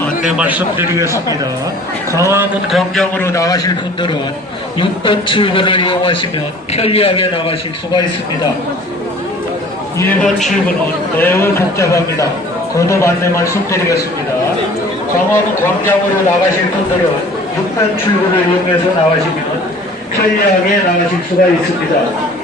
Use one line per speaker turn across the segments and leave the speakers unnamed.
안내 말씀드리겠습니다. 광화문 광장으로 나가실 분들은 6번 출구를 이용하시면 편리하게 나가실 수가 있습니다. 1번 출구는 매우 복잡합니다. 거듭 안내 말씀드리겠습니다. 광화문 광장으로 나가실 분들은 6번 출구를 이용해서 나가시면 편리하게 나가실 수가 있습니다.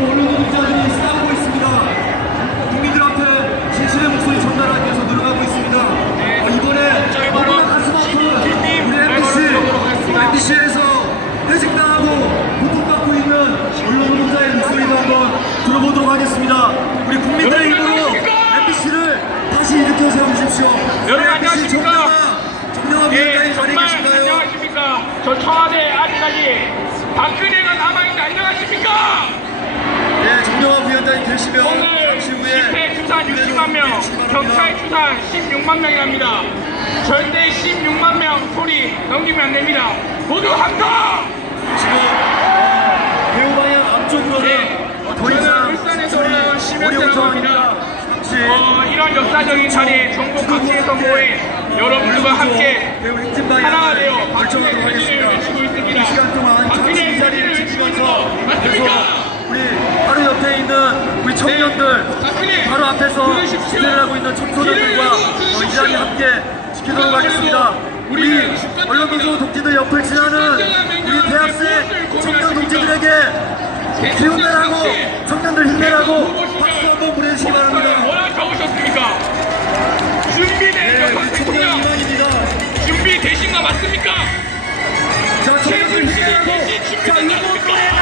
언론노동자들이 싸우고 있습니다. 국민들한테 진실의 목소리 전달하기 위해서 노력하고 있습니다. 어, 이번에 너무나 가슴 아픈 우리 MBC, MBC에서 회식당하고 고통받고 있는 언론노동자의 목소리도 한번 들어보도록 하겠습니다. 우리 국민들의 힘으로 MBC를 다시 일으켜 세워주십시오.
여러분, 안녕하십니까? 예,
위원장님 자리 계신가요?
안녕하십니까? 저 청와대 아직까지 박근혜가 남아있는데 안녕하십니까?
네, 정영아 위원장님 계시면
오늘 집회 추산 60만 명, 경찰 추산 16만 명이랍니다. 절대 16만 명 소리 넘기면 안 됩니다. 모두 항상!
지금 어, 배우 방향 앞쪽으로는
네.
어, 더 이상
저는 울산에서
소리
온
혹시
어, 이런 역사적인 자리에 전국 각지에서 모인 여러분들과 함께 하나가 되어 박근혜
하겠습니다.
외치고 있습니다.
이 시간 동안
박근혜 정신을 외치고 있는 거 맞습니까?
우리 바로 옆에 있는 우리 청년들
박근혜
바로 앞에서. 집회를 하고 있는 청소년들과 어, 이. 자리 함께 지키도록 하겠습니다. 우리. 언론노조 독지들 옆을 지나는 우리 대학생 청년 동지들에게 기운 내라고 청년들 힘내라고 박수 한번 보내주시기 바랍니다.
뭐라 적으셨습니까? 준비된
네, 청년
대통령. 준비되신 거 맞습니까?
자, 청년들 힘내라고
대신 준비되신